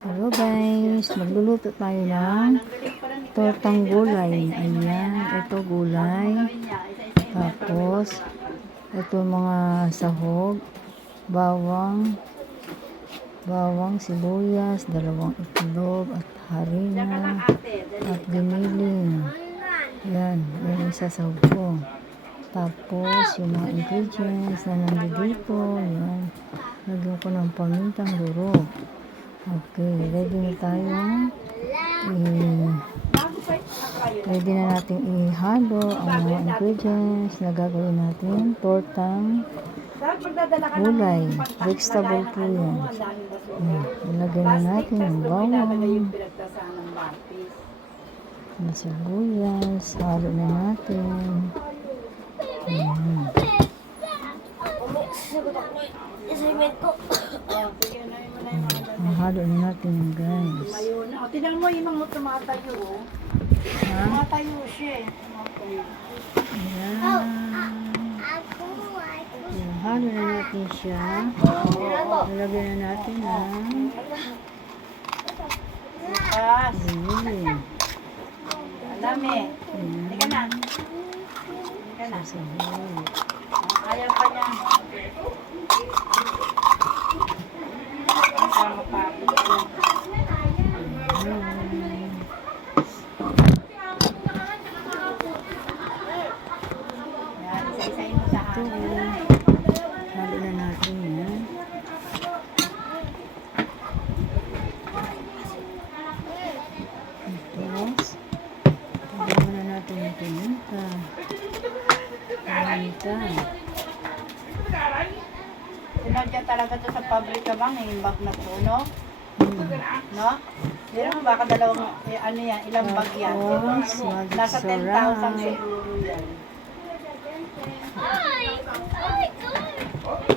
Hello guys, magluluto tayo ng tortang gulay. Ayan, ito gulay. Tapos, ito mga sahog, bawang, sibuyas, dalawang itlog, at harina, at giniling. Ayan, yan yung sasahog ko. Tapos, yung mga ingredients na nandito, ayan. Lagyan ko ng pamintang durog. Okay, ready na tayo. Ready na natin ihalo ang mga ingredients na gagawin natin. Tortang gulay. Vegetable po yan. Ilagay na natin ang bawang, ang sibuyas. Halo na natin. Halo na natin yung guys. Tignan mo yung mga tumatayo. Tumatayo siya eh. Ayan. Halo na natin siya. Lagyan na natin ang Bukas. giniling. Alam eh. Tika na. Tika na. Sasahog. Ayaw pa niya. Tama pa. Yan, isa-isayin mo sa Ito, akin. halo na natin yan. Tapos, tabawan na natin yung paminta. Sinadya talaga to sa pabrika bang, yung bag na to, no? No? Hindi naman baka dalawang, ano yan, ilang bag yan. Tapos, Nasa 10,000 mag-sarap. siguro yan.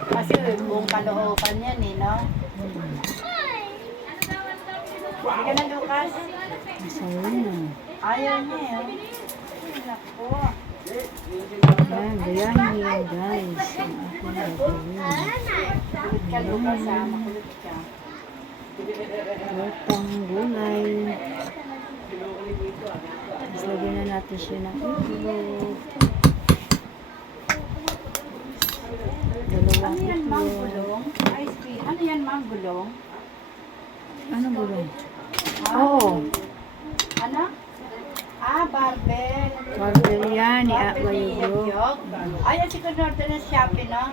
Kasi buong kalookan yan eh, no? Hindi ka na, Lucas. Masaya na. Ayaw niya eh. Ay, naku. Yan, gayahin niyo yan guys. Ang aking gagawin. Kulit ka, Lucas, ha? Makulit ka. Tortang gulay. Tapos lagyan na natin siya ng itlog. Dalawang Ano yan, itlog. manggulong? Ice cream. Ano yan, manggulong? Ano gulong? Ah, Oo. Ano? Ah, barbell. Barbell yan. Barbell ni Iayog. Yog. Ay, ang sikod order ng Shopee, no?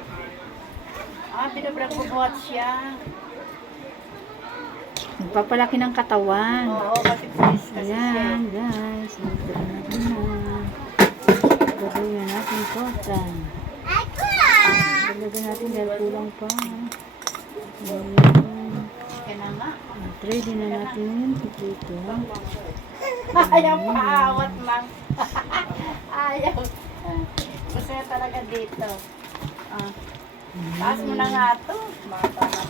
Ah, binabrag bubuhat siya. Magpapalaki ng katawan. Oo, kasi please kasi siya. Ayan guys. Lagyan natin na. Lagyan na natin torta. Lagyan natin dahil kulang pa. Ayan. Kaya na nga. At ready na natin yung potato. Ayaw paawat, ma'am. Ayaw. Gusto niya talaga dito. Ah. Taas mo na nga ito. Mata na.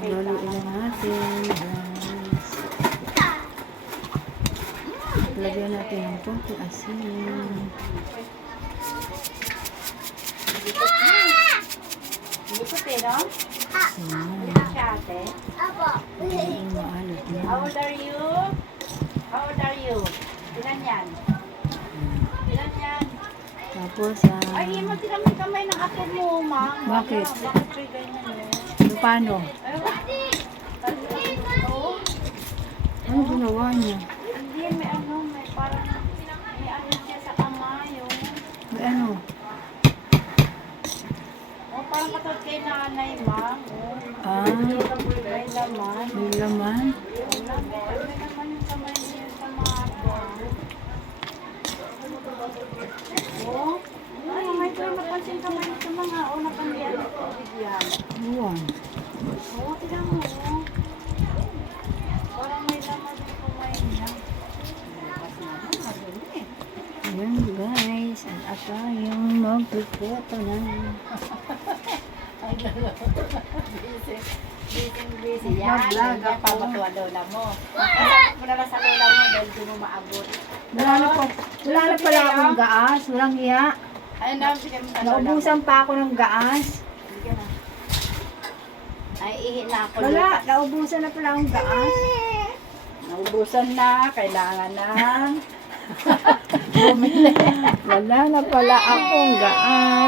Laluin na natin. Guys. Lagyan natin ng konti asin. Likot eh, no? Ayan. Likot siya, ate. Ayan, maalot na. How old are you? How old are you? Ilan yan? Ilan yan? Tapos, Ay, matilang yung kamay ng apo mo, ma'am. Bakit? Bakit kayo ganyan eh? paano? Oo. Ano ginawa niya? Hindi, may ano, may parang, may ano siya sa kamay, oh. May ano? Oh, parang katulad kay nanay, ma'am. Oh. Ah, May laman. may laman. Wala, may laman yung kamay niya sa mga ako. Oh. Ay, may ko napansin kamay sa mga, oh, napandiyan ito, bigyan. Buwan. Oo, tignan mo. Oh. Parang may laman yung kamay niya. Bukas naman, madumi. Ayan guys, at tayong magpipreto na. Ay, lalo. Busy. Yan, yan pa matuwa lola mo. Masakit mo na lang sa lola mo dahil di mo maabot. Wala na pala akong gaas, walang iya. Ayun na, bigyan mo sa lola mo. Naubusan pa ako ng gaas. Bigyan na. Ay, ihi na ako. Wala, naubusan na pala ang gaas. Naubusan na, kailangan na. Wala na pala akong gaan.